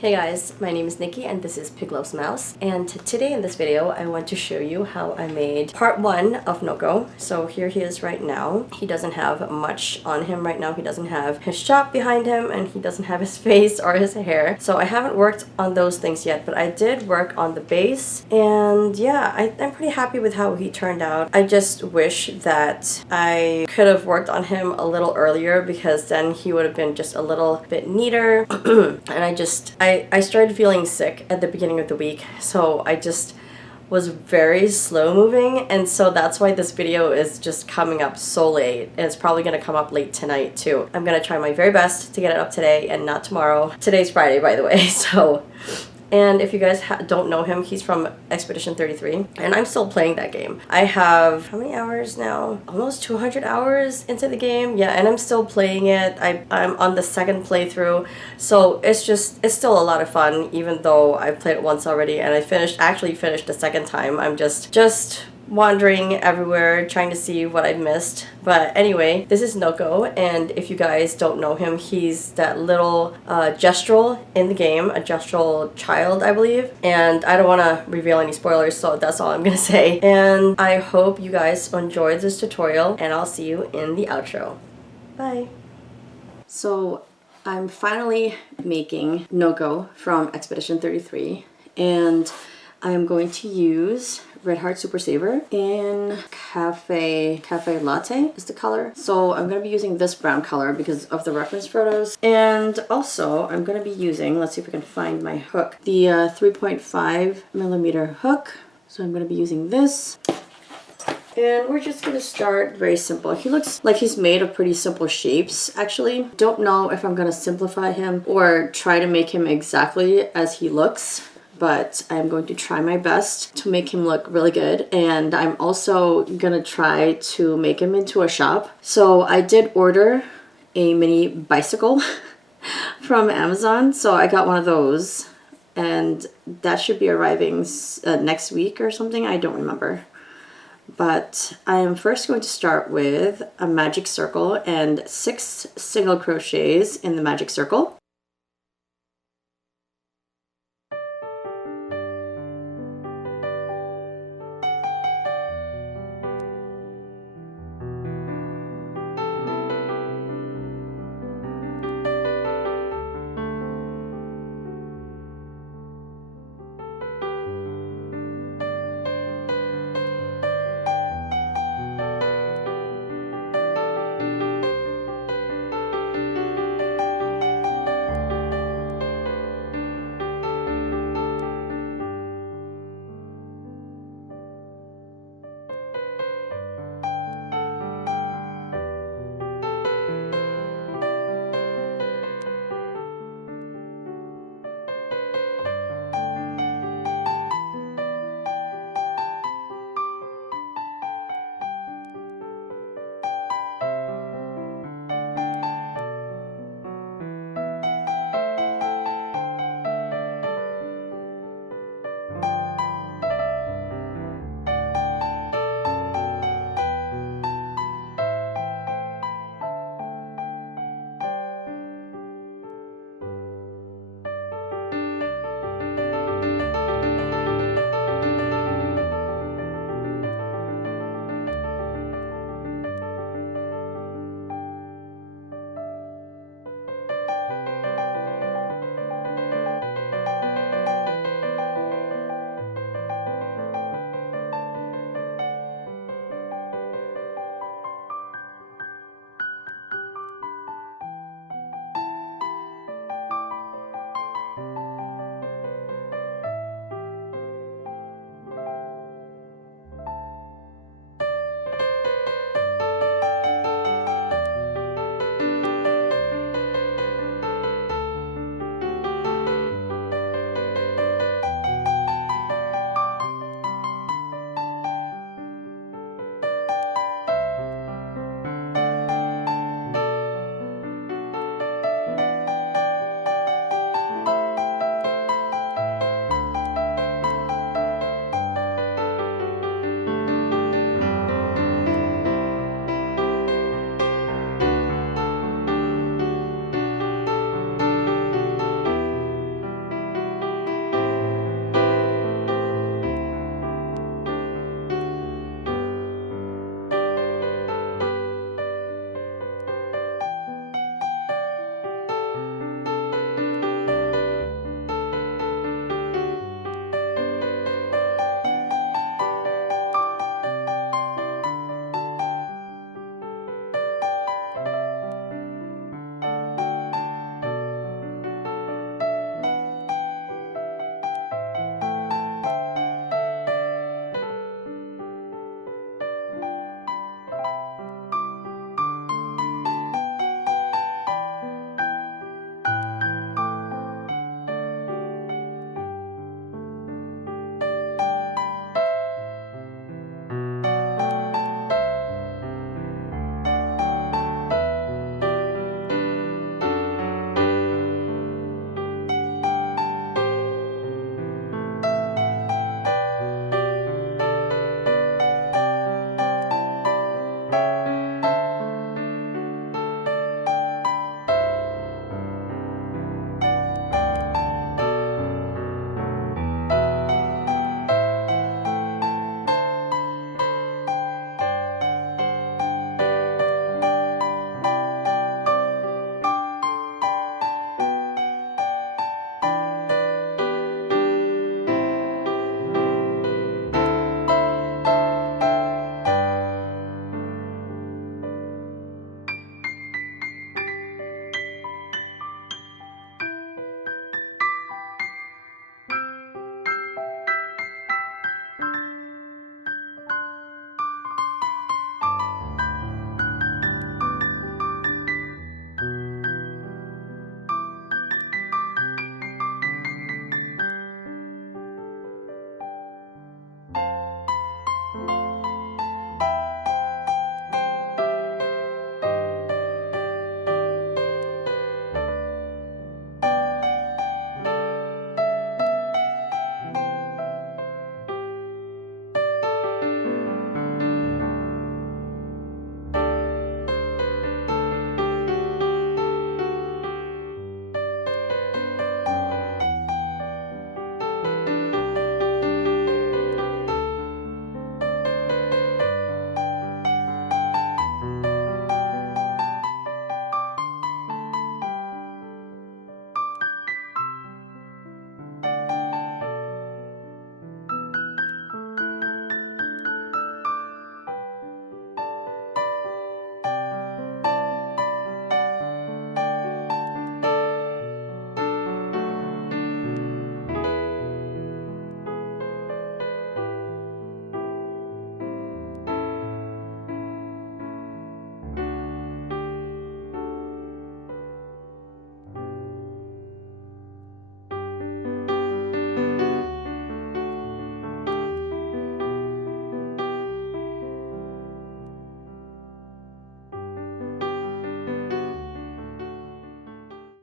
Hey guys, my name is Nikki and this is Pig Loves Mouse, and today in this video I want to show you how I made part 1 of Noco. So here he is right now. He doesn't have much on him right now. He doesn't have his shop behind him and he doesn't have his face or his hair. So I haven't worked on those things yet, but I did work on the base, and yeah, I'm pretty happy with how he turned out. I just wish that I could have worked on him a little earlier because then he would have been just a little bit neater. And I started feeling sick at the beginning of the week, so I just was very slow moving, and so that's why this video is just coming up so late, and it's probably gonna come up late tonight too. I'm gonna try my very best to get it up today and not tomorrow. Today's Friday, by the way, so. And if you guys don't know him, he's from Expedition 33, and I'm still playing that game. I have, how many hours now? Almost 200 hours into the game. Yeah, and I'm still playing it. I'm on the second playthrough, so it's still a lot of fun, even though I've played it once already, and I actually finished the second time. I'm just wandering everywhere trying to see what I missed. But anyway, this is Noco, and if you guys don't know him, he's that little gestural in the game, a gestural child, I believe. And I don't want to reveal any spoilers, so that's all I'm gonna say. And I hope you guys enjoyed this tutorial, and I'll see you in the outro. Bye! So I'm finally making Noco from Expedition 33, and I'm going to use Red Heart Super Saver in Cafe Latte is the color. So I'm going to be using this brown color because of the reference photos. And also I'm going to be using, let's see if I can find my hook, the 3.5 millimeter hook. So I'm going to be using this. And we're just going to start very simple. He looks like he's made of pretty simple shapes, actually. Don't know if I'm going to simplify him or try to make him exactly as he looks, but I'm going to try my best to make him look really good. And I'm also gonna try to make him into a shop. So I did order a mini bicycle from Amazon. So I got one of those, and that should be arriving next week or something. I don't remember. But I am first going to start with a magic circle and 6 single crochets in the magic circle.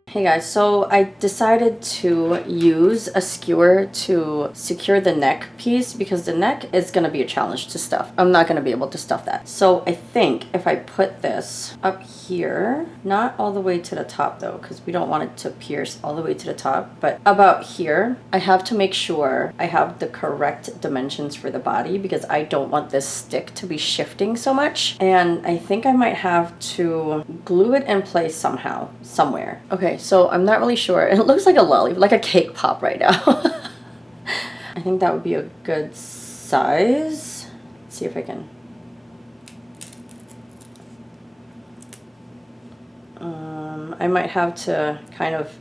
Hey guys, so I decided to use a skewer to secure the neck piece because the neck is going to be a challenge to stuff. I'm not going to be able to stuff that. So I think if I put this up here, not all the way to the top though, because we don't want it to pierce all the way to the top, but about here, I have to make sure I have the correct dimensions for the body because I don't want this stick to be shifting so much. And I think I might have to glue it in place somehow, somewhere. Okay, so I'm not really sure. It looks like a lollipop, like a cake pop right now. I think that would be a good size. Let's see if I can. I might have to kind of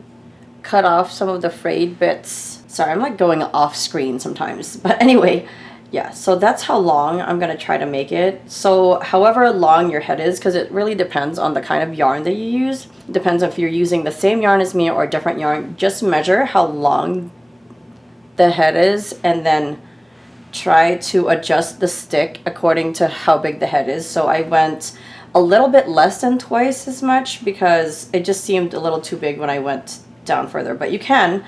cut off some of the frayed bits. Sorry, I'm like going off screen sometimes. But anyway, yeah, so that's how long I'm gonna try to make it. So however long your head is, because it really depends on the kind of yarn that you use. It depends if you're using the same yarn as me or a different yarn. Just measure how long the head is and then try to adjust the stick according to how big the head is. So I went a little bit less than twice as much because it just seemed a little too big when I went down further. But you can,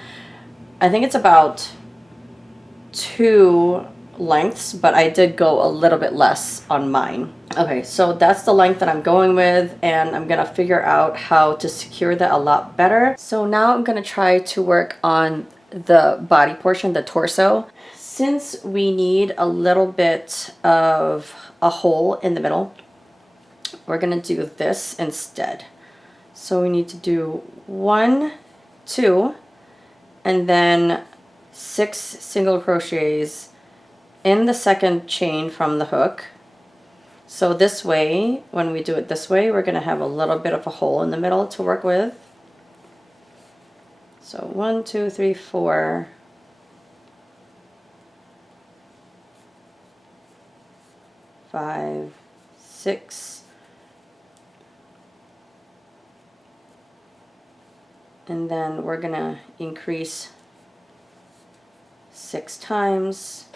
I think it's about 2 lengths, but I did go a little bit less on mine. Okay, so that's the length that I'm going with, and I'm gonna figure out how to secure that a lot better. So now I'm gonna try to work on the body portion, the torso. Since we need a little bit of a hole in the middle, we're gonna do this instead. So we need to do 1, 2, and then 6 single crochets in the second chain from the hook. So this way, when we do it this way, we're gonna have a little bit of a hole in the middle to work with. So 1, 2, 3, 4. 5, 6, and then we're gonna increase 6 times.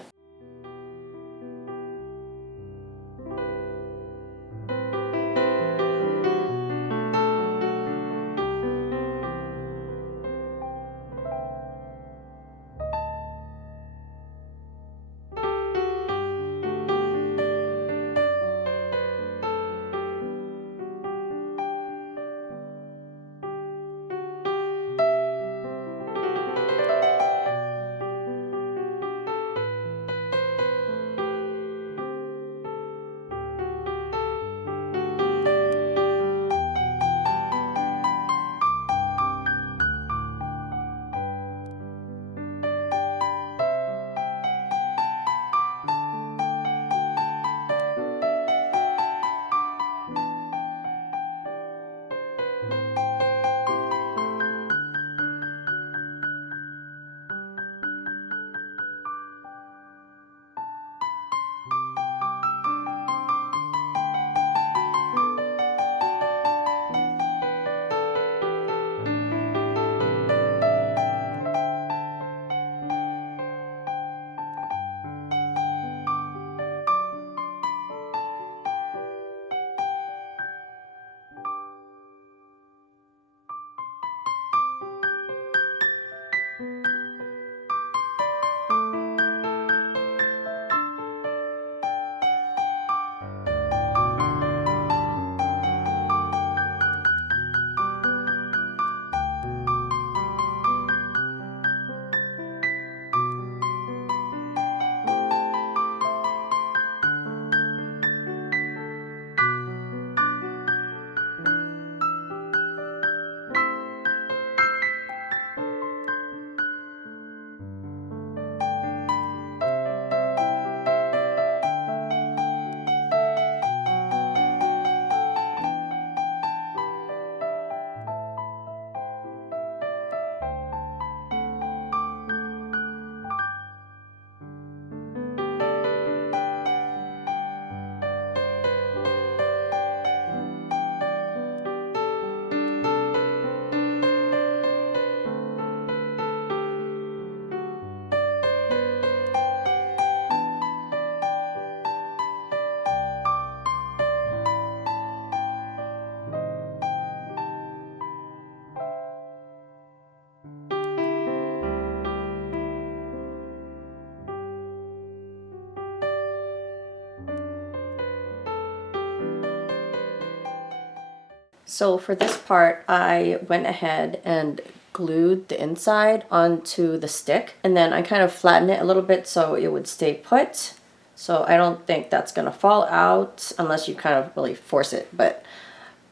So for this part, I went ahead and glued the inside onto the stick, and then I kind of flattened it a little bit so it would stay put. So I don't think that's gonna fall out unless you kind of really force it, but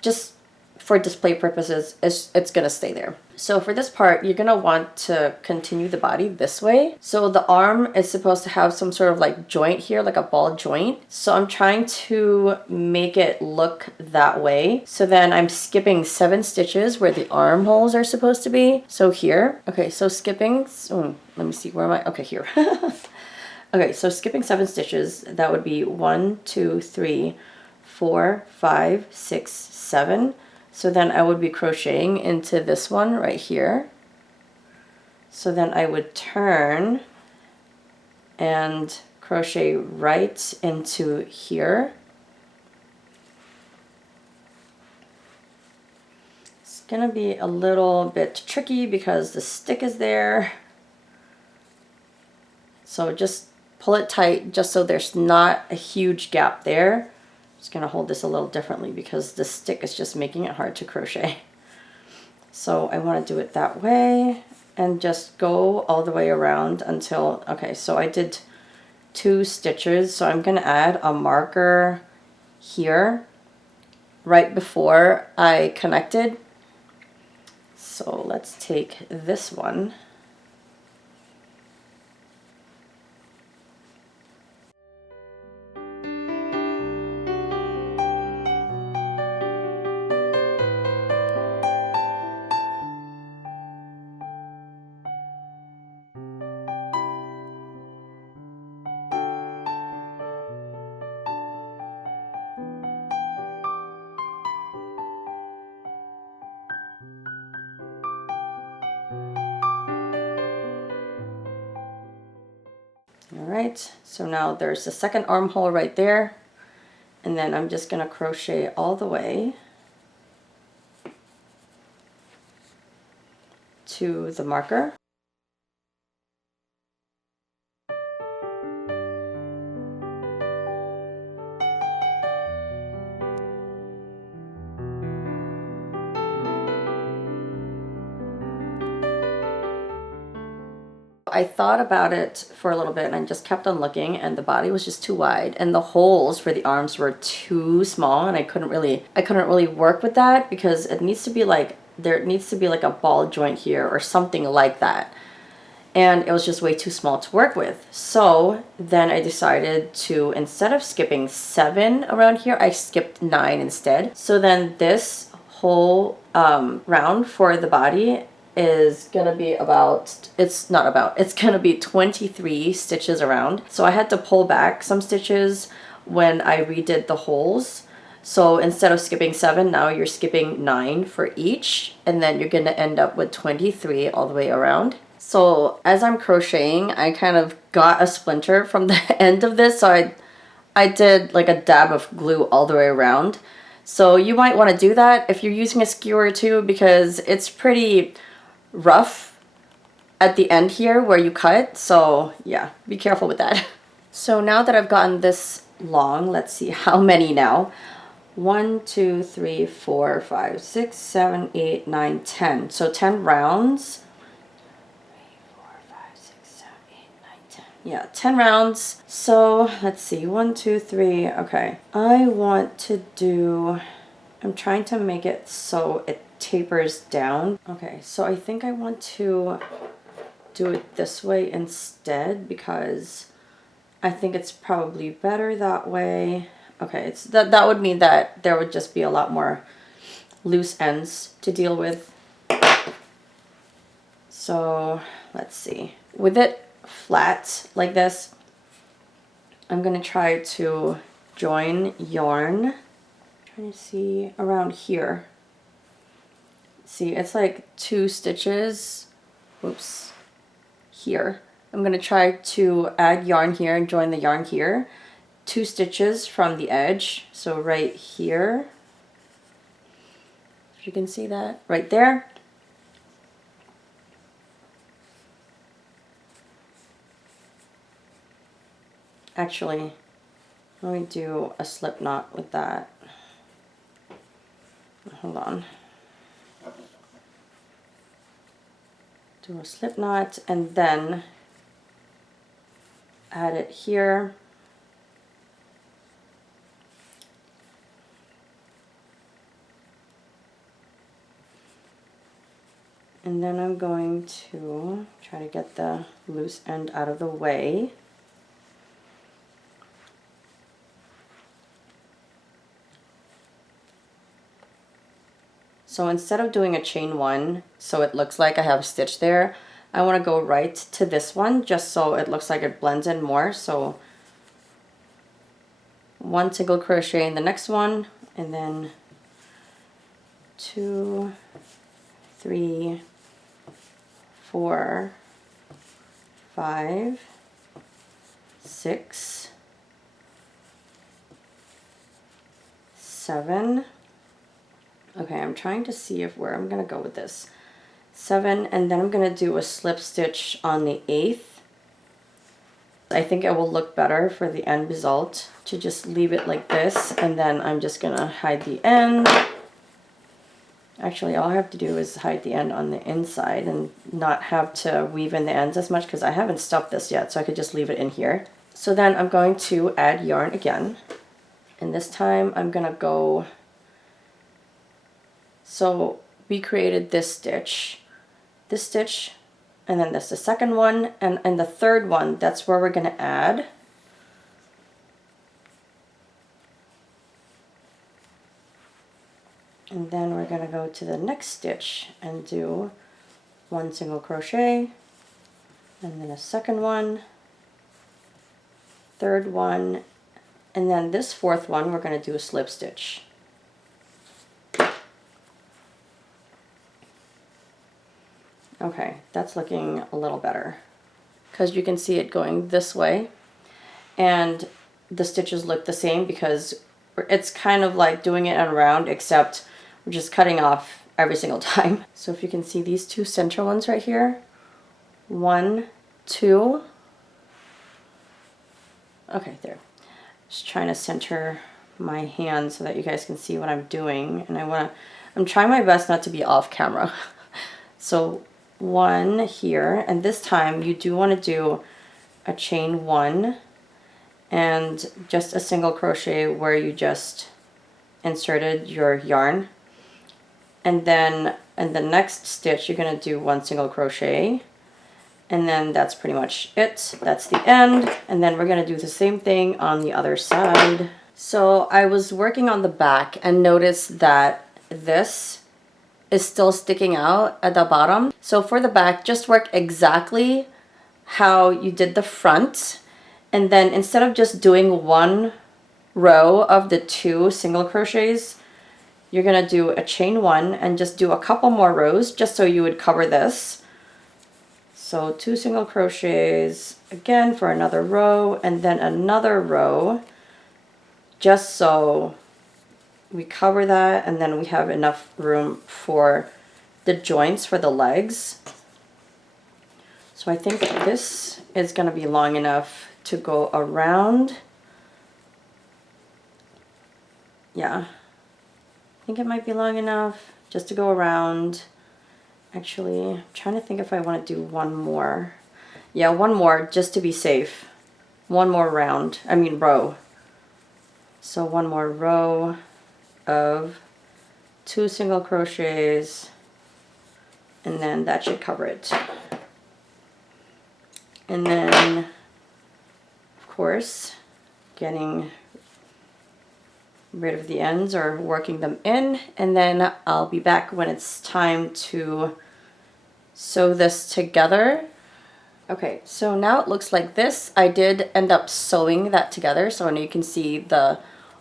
just for display purposes, it's gonna stay there. So for this part, you're gonna want to continue the body this way. So the arm is supposed to have some sort of like joint here, like a ball joint. So I'm trying to make it look that way. So then I'm skipping 7 stitches where the armholes are supposed to be. So here, okay, so skipping, let me see, where am I? Okay, here. Okay, so skipping 7 stitches, that would be 1, 2, 3, 4, 5, 6, 7. So then I would be crocheting into this one right here. So then I would turn and crochet right into here. It's gonna be a little bit tricky because the stick is there. So just pull it tight just so there's not a huge gap there. Just gonna hold this a little differently because the stick is just making it hard to crochet. So I want to do it that way and just go all the way around until, okay, so I did 2 stitches. So I'm gonna add a marker here right before I connected. So let's take this one. All right, so now there's the second armhole right there, and then I'm just gonna crochet all the way to the marker. I thought about it for a little bit and I just kept on looking, and the body was just too wide and the holes for the arms were too small, and I couldn't really work with that because it needs to be like, there needs to be like a ball joint here or something like that. And it was just way too small to work with. So then I decided to, instead of skipping 7 around here, I skipped 9 instead. So then this whole round for the body is gonna be about, it's gonna be 23 stitches around. So I had to pull back some stitches when I redid the holes. So instead of skipping 7, now you're skipping 9 for each, and then you're gonna end up with 23 all the way around. So as I'm crocheting, I kind of got a splinter from the end of this, so I did like a dab of glue all the way around. So you might want to do that if you're using a skewer too, because it's pretty rough at the end here where you cut. So yeah, be careful with that. So now that I've gotten this long, let's see how many now. 1, 2, 3, 4, 5, 6, 7, 8, 9, 10. So 10 rounds. 3, 4, 5, 6, 7, 8, 9, 10. Yeah, 10 rounds. So let's see, 1, 2, 3. Okay, I want to do, I'm trying to make it so it tapers down. Okay, so I think I want to do it this way instead because I think it's probably better that way. Okay, it's that would mean that there would just be a lot more loose ends to deal with. So let's see. With it flat like this, I'm gonna try to join yarn. Trying to see around here. See, it's like 2 stitches. Whoops. Here. I'm gonna try to add yarn here and join the yarn here. 2 stitches from the edge, so right here, if you can see that right there. Actually, let me do a slip knot with that. hold on. Do a slip knot and then add it here. And then I'm going to try to get the loose end out of the way. So instead of doing a chain one, so it looks like I have a stitch there, I want to go right to this one just so it looks like it blends in more. So one single crochet in the next one, and then 2, 3, 4, 5, 6, 7. Okay, I'm trying to see where I'm gonna go with this. 7, and then I'm gonna do a slip stitch on the 8th. I think it will look better for the end result to just leave it like this, and then I'm just gonna hide the end. Actually, all I have to do is hide the end on the inside and not have to weave in the ends as much because I haven't stuffed this yet, so I could just leave it in here. So then I'm going to add yarn again, and this time I'm gonna go, so we created this stitch, and then that's the second one, and the third one, that's where we're gonna add. And then we're going to go to the next stitch and do 1 single crochet, and then a second one, third one, and then this fourth one we're going to do a slip stitch. Okay, that's looking a little better because you can see it going this way, and the stitches look the same because it's kind of like doing it around, except we're just cutting off every single time. So if you can see these two center ones right here, 1, 2. Okay, there. Just trying to center my hand so that you guys can see what I'm doing, and I'm trying my best not to be off camera. So 1 here, and this time you do want to do a chain 1 and just a single crochet where you just inserted your yarn, and then in the next stitch you're going to do 1 single crochet, and then that's pretty much it. That's the end, and then we're going to do the same thing on the other side. So I was working on the back and noticed that this is still sticking out at the bottom. So for the back, just work exactly how you did the front, and then instead of just doing 1 row of the 2 single crochets, you're gonna do a chain 1 and just do a couple more rows just so you would cover this. So 2 single crochets again for another row, and then another row just so we cover that, and then we have enough room for the joints for the legs. So I think this is gonna be long enough to go around. Yeah, I think it might be long enough just to go around. Actually, I'm trying to think if I want to do 1 more. Yeah, 1 more just to be safe. 1 more row. So 1 more row of 2 single crochets, and then that should cover it. And then, of course, getting rid of the ends or working them in, and then I'll be back when it's time to sew this together. Okay, so now it looks like this. I did end up sewing that together, so now you can see the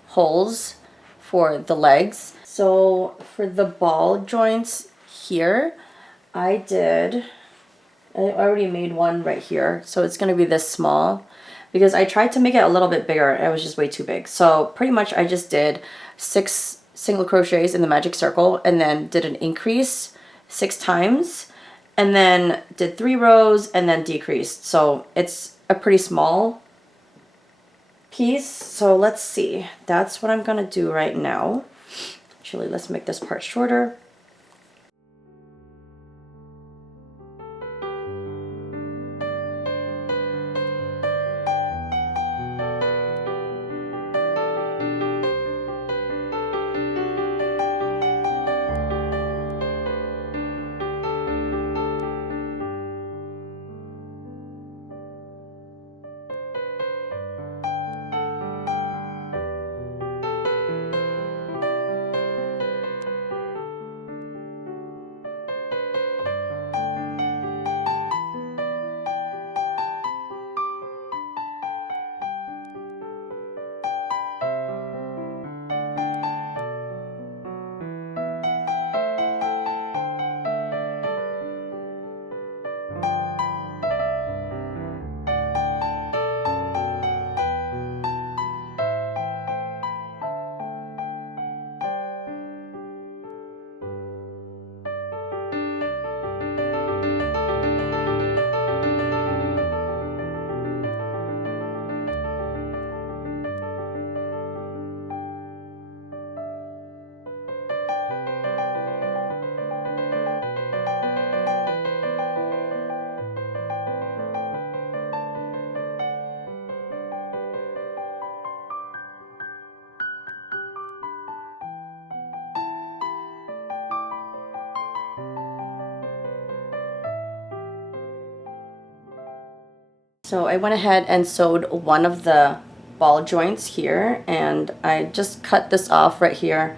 holes for the legs. So for the ball joints here, I already made one right here, so it's going to be this small, because I tried to make it a little bit bigger. It was just way too big. So pretty much I just did 6 single crochets in the magic circle, and then did an increase 6 times, and then did 3 rows and then decreased. So it's a pretty small piece. So let's see. That's what I'm gonna do right now. Actually, let's make this part shorter. So I went ahead and sewed one of the ball joints here, and I just cut this off right here,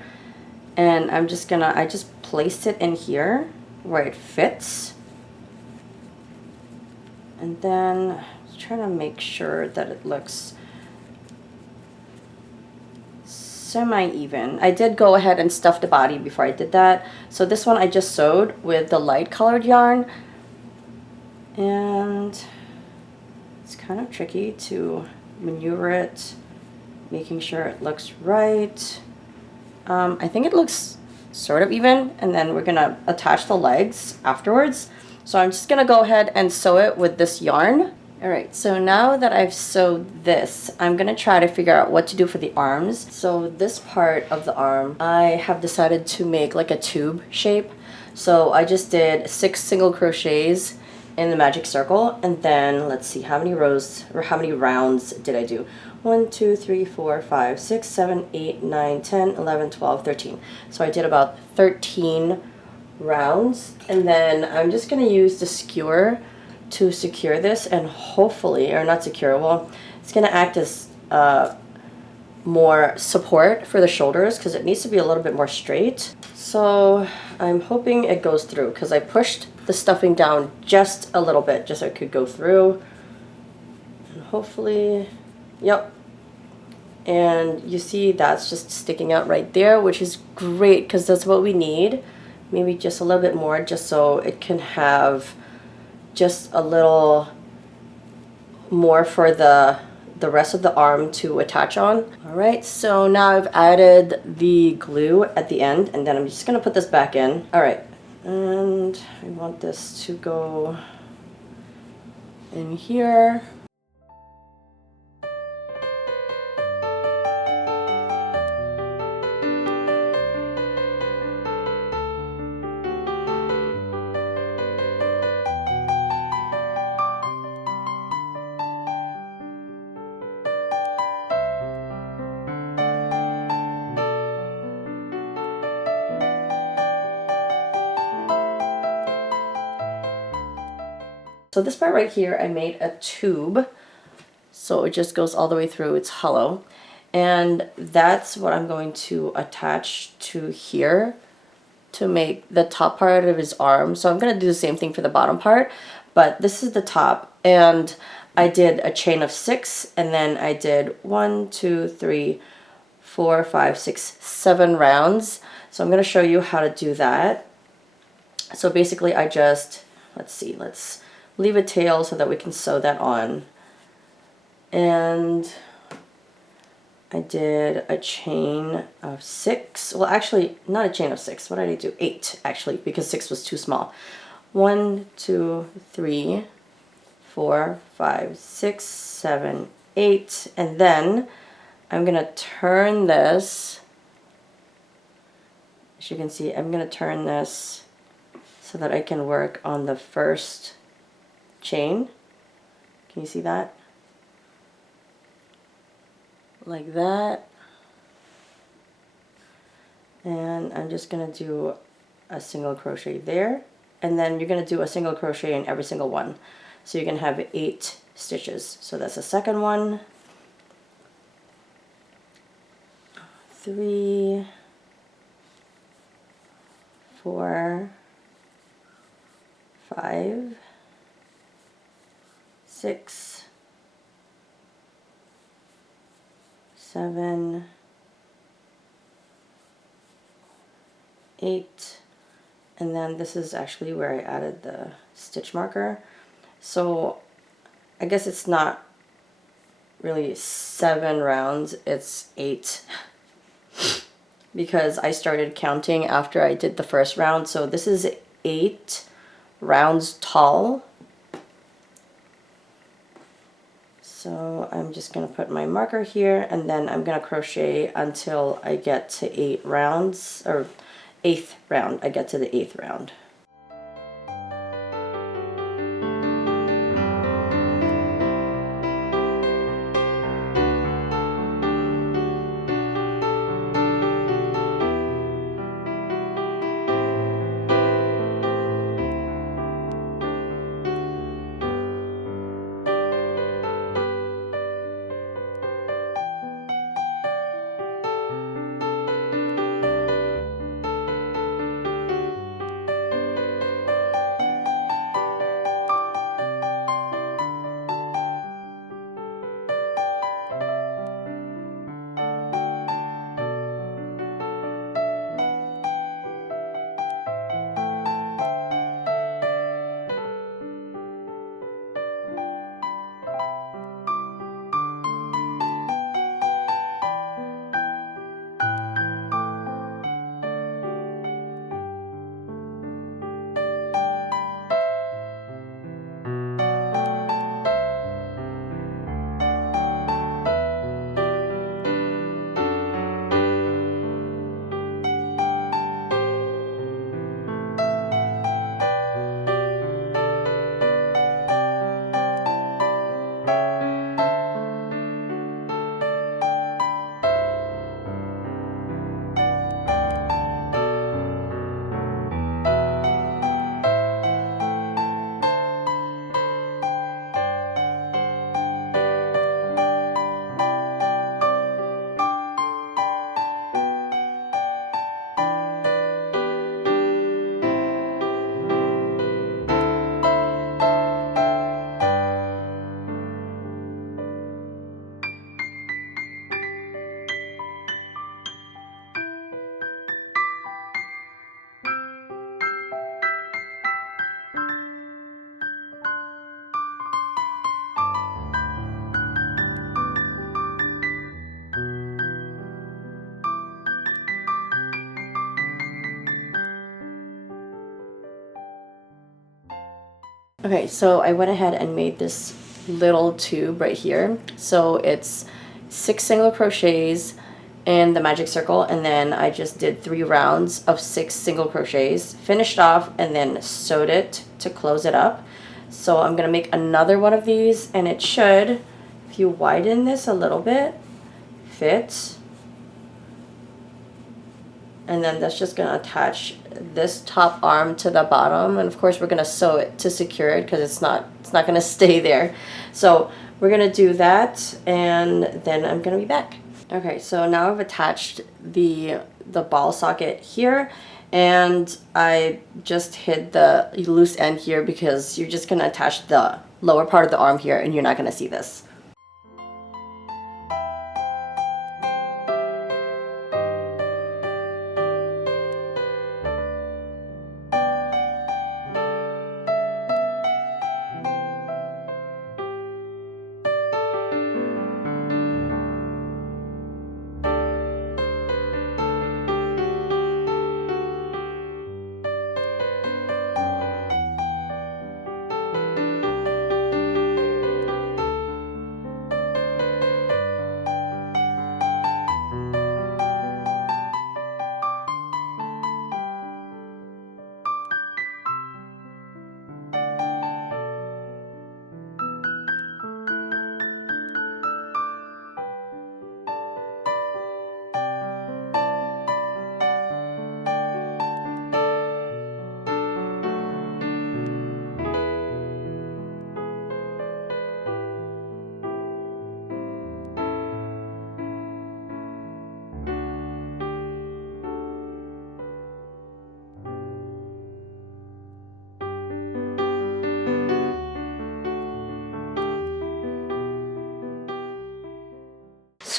and I just placed it in here where it fits, and then I'm trying to make sure that it looks semi-even. I did go ahead and stuff the body before I did that. So this one I just sewed with the light colored yarn, and it's kind of tricky to maneuver it, making sure it looks right. I think it looks sort of even, and then we're gonna attach the legs afterwards. So I'm just gonna go ahead and sew it with this yarn. Alright, so now that I've sewed this, I'm gonna try to figure out what to do for the arms. So this part of the arm, I have decided to make like a tube shape. So I just did 6 single crochets in the magic circle, and then let's see, how many rows or how many rounds did I do? 1 2 3 4 5 6 7 8 9 10 11 12 13. So I did about 13 rounds, and then I'm just going to use the skewer to secure this, and hopefully, or not secure, well, it's going to act as more support for the shoulders because it needs to be a little bit more straight. So I'm hoping it goes through because I pushed the stuffing down just a little bit just so it could go through, and hopefully, yep. And you see that's just sticking out right there, which is great because that's what we need. Maybe just a little bit more just so it can have just a little more for the rest of the arm to attach on. Alright, so now I've added the glue at the end, and then I'm just going to put this back in. Alright, and I want this to go in here. So this part right here, I made a tube, so it just goes all the way through, it's hollow, and that's what I'm going to attach to here to make the top part of his arm. So I'm going to do the same thing for the bottom part, but this is the top, and I did a chain of 6, and then I did 1 2 3 4 5 6 7 rounds. So I'm going to show you how to do that. So basically I just, let's leave a tail so that we can sew that on. And I did a chain of 6. Well, actually, not a chain of 6. What did I do? 8, actually, because 6 was too small. 1 2 3 4 5 6 7 8. And then I'm going to turn this As you can see, I'm going to turn this so that I can work on the first chain. Can you see that? Like that. And I'm just going to do a single crochet there, and then you're going to do a single crochet in every single one. So you can have 8 stitches. So that's the second one. 3, 4, 5, 6, 7, 8, and then this is actually where I added the stitch marker. So I guess it's not really 7 rounds, it's 8 because I started counting after I did the first round. So this is 8 rounds tall. So I'm just going to put my marker here, and then I'm going to crochet until I get to 8 rounds, or 8th round. I get to the 8th round. Okay, so I went ahead and made this little tube right here. So it's 6 single crochets in the magic circle, and then I just did 3 rounds of 6 single crochets, finished off, and then sewed it to close it up. So I'm gonna make another one of these, and it should, if you widen this a little bit, fit. And then that's just gonna attach this top arm to the bottom, and of course we're gonna sew it to secure it because it's not gonna stay there. So we're gonna do that, and then I'm gonna be back. Okay, so now I've attached the ball socket here, and I just hid the loose end here because you're just gonna attach the lower part of the arm here, and you're not gonna see this.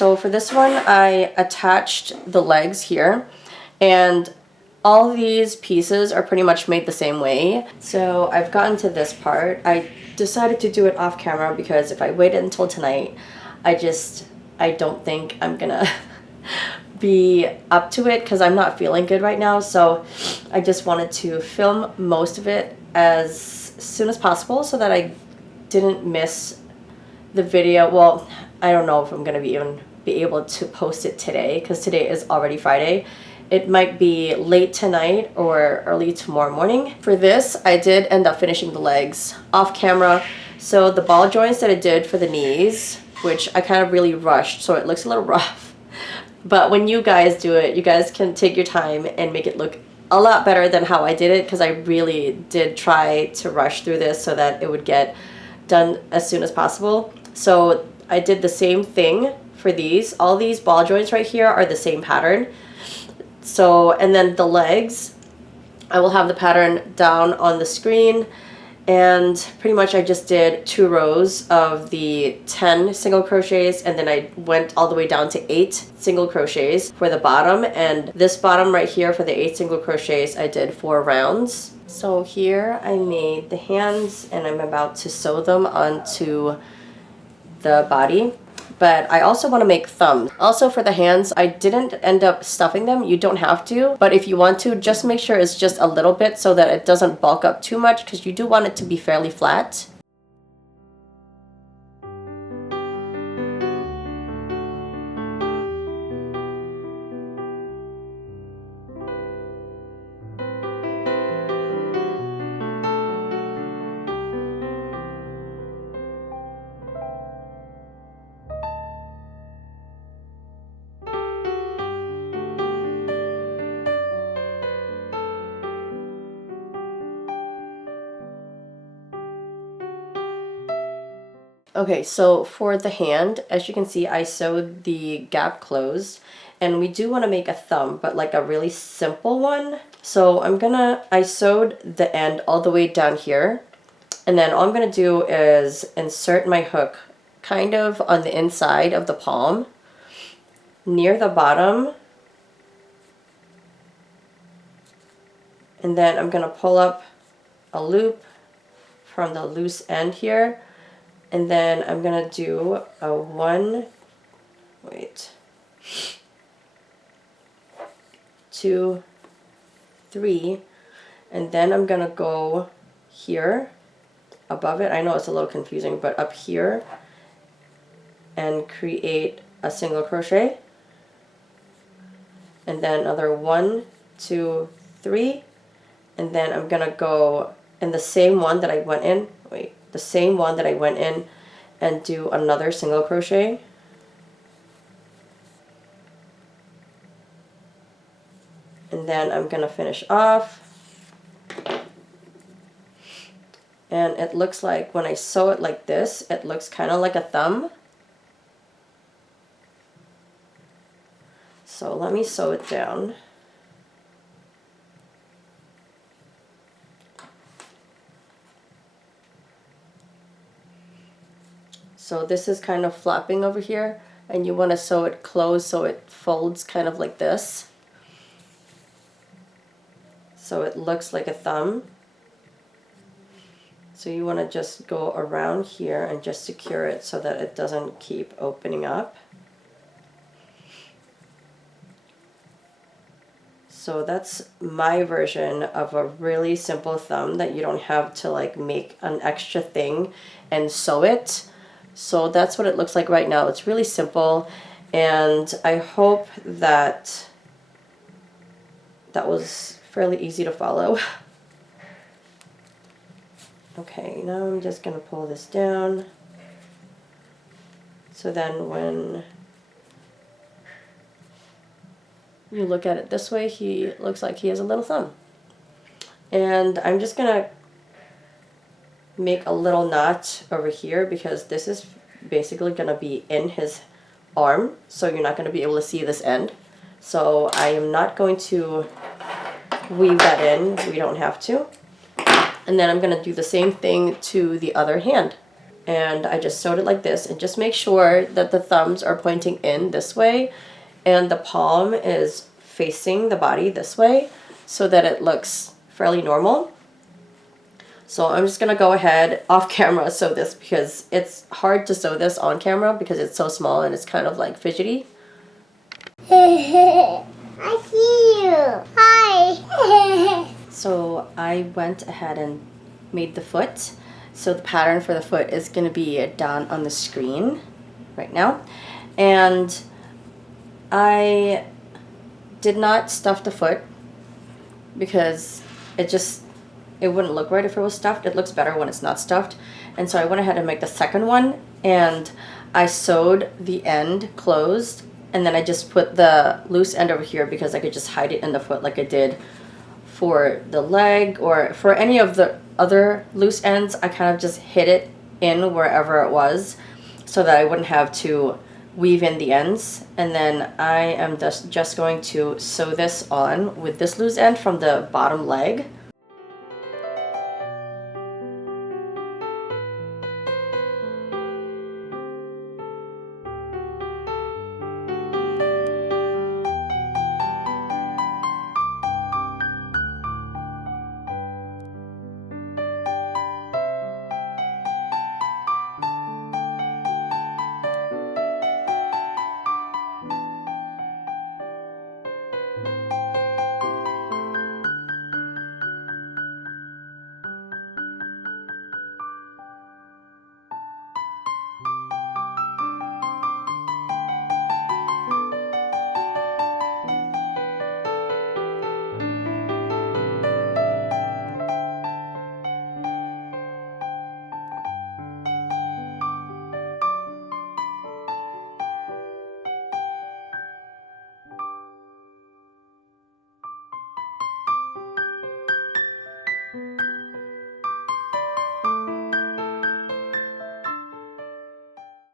so for this one, I attached the legs here, and all these pieces are pretty much made the same way. So I've gotten to this part. I decided to do it off camera because if I waited until tonight, I don't think I'm gonna be up to it because I'm not feeling good right now. So I just wanted to film most of it as soon as possible so that I didn't miss the video. Well, I don't know if I'm gonna be able to post it today because today is already Friday. It might be late tonight or early tomorrow morning. For this, I did end up finishing the legs off camera. So the ball joints that I did for the knees, which I kind of really rushed, so it looks a little rough. But when you guys do it, you guys can take your time and make it look a lot better than how I did it, because I really did try to rush through this so that it would get done as soon as possible. So I did the same thing for these. All these ball joints right here are the same pattern. So, and then the legs, I will have the pattern down on the screen. And pretty much I just did 2 rows of the 10 single crochets, and then I went all the way down to 8 single crochets for the bottom, and this bottom right here for the 8 single crochets I did 4 rounds. So here I made the hands and I'm about to sew them onto the body. But I also want to make thumbs. Also for the hands, I didn't end up stuffing them. You don't have to, but if you want to, just make sure it's just a little bit so that it doesn't bulk up too much, because you do want it to be fairly flat. Okay, so for the hand, as you can see, I sewed the gap closed, and we do want to make a thumb, but like a really simple one. So I sewed the end all the way down here, and then all I'm gonna do is insert my hook kind of on the inside of the palm, near the bottom, and then I'm gonna pull up a loop from the loose end here. And then I'm gonna do a 1, 2, 3, and then I'm gonna go here above it. I know it's a little confusing, but up here, and create a single crochet. And then another 1, 2, 3, and then I'm gonna go in the same one that I went in, the same one that I went in, and do another single crochet. And then I'm gonna finish off. And it looks like when I sew it like this, it looks kind of like a thumb. So let me sew it down. So this is kind of flapping over here, and you want to sew it closed so it folds kind of like this. So it looks like a thumb. So you want to just go around here and just secure it so that it doesn't keep opening up. So that's my version of a really simple thumb that you don't have to like make an extra thing and sew it. So that's what it looks like right now. It's really simple, and I hope that that was fairly easy to follow. Okay, now I'm just going to pull this down. So then when you look at it this way, he looks like he has a little thumb. And I'm just going to make a little knot over here because this is basically going to be in his arm, so you're not going to be able to see this end. So I am not going to weave that in. We don't have to. And then I'm going to do the same thing to the other hand. and I just sewed it like this, and just make sure that the thumbs are pointing in this way and the palm is facing the body this way so that it looks fairly normal. So I'm just gonna go ahead off camera sew this because it's hard to sew this on camera because it's so small and it's kind of like fidgety. I see you. Hi. So I went ahead and made the foot. So the pattern for the foot is going to be down on the screen right now. And I did not stuff the foot because it wouldn't look right if it was stuffed. It looks better when it's not stuffed. And so I went ahead and make the second one, and I sewed the end closed, and then I just put the loose end over here because I could just hide it in the foot like I did for the leg, or for any of the other loose ends. I kind of just hid it in wherever it was so that I wouldn't have to weave in the ends. And then I am just going to sew this on with this loose end from the bottom leg.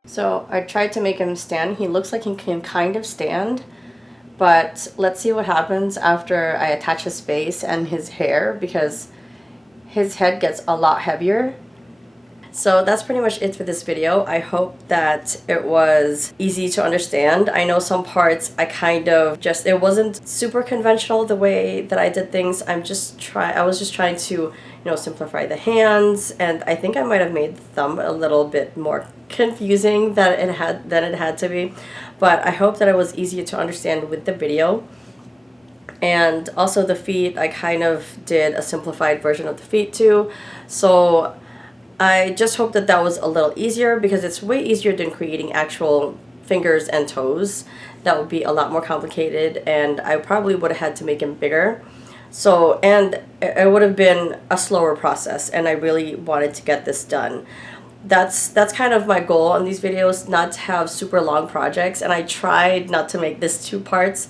So I tried to make him stand. He looks like he can kind of stand, but let's see what happens after I attach his face and his hair, because his head gets a lot heavier. So that's pretty much it for this video. I hope that it was easy to understand. I know some parts I kind of it wasn't super conventional the way that I did things. I was just trying to, you know, simplify the hands, and I think I might have made the thumb a little bit more confusing than it had to be. But I hope that it was easier to understand with the video. And also the feet, I kind of did a simplified version of the feet too. So I just hope that that was a little easier, because it's way easier than creating actual fingers and toes. That would be a lot more complicated, and I probably would have had to make him bigger. So, and it would have been a slower process, and I really wanted to get this done. That's kind of my goal on these videos, not to have super long projects, and I tried not to make this 2 parts,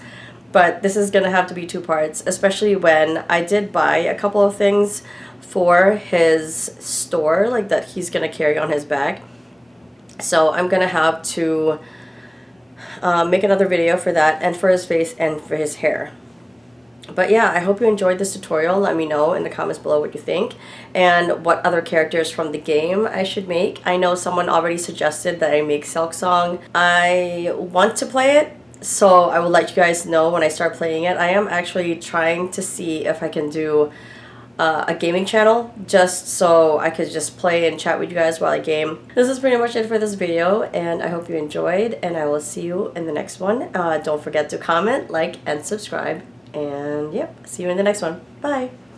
but this is gonna have to be 2 parts, especially when I did buy a couple of things for his store, like that he's gonna carry on his bag. So I'm gonna have to make another video for that, and for his face and for his hair. But yeah, I hope you enjoyed this tutorial. Let me know in the comments below what you think and what other characters from the game I should make. I know someone already suggested that I make Silk Song. I want to play it, so I will let you guys know when I start playing it. I am actually trying to see if I can do a gaming channel, just so I could just play and chat with you guys while I game. This is pretty much it for this video, and I hope you enjoyed, and I will see you in the next one. Don't forget to comment, like, and subscribe. And yep, see you in the next one. Bye!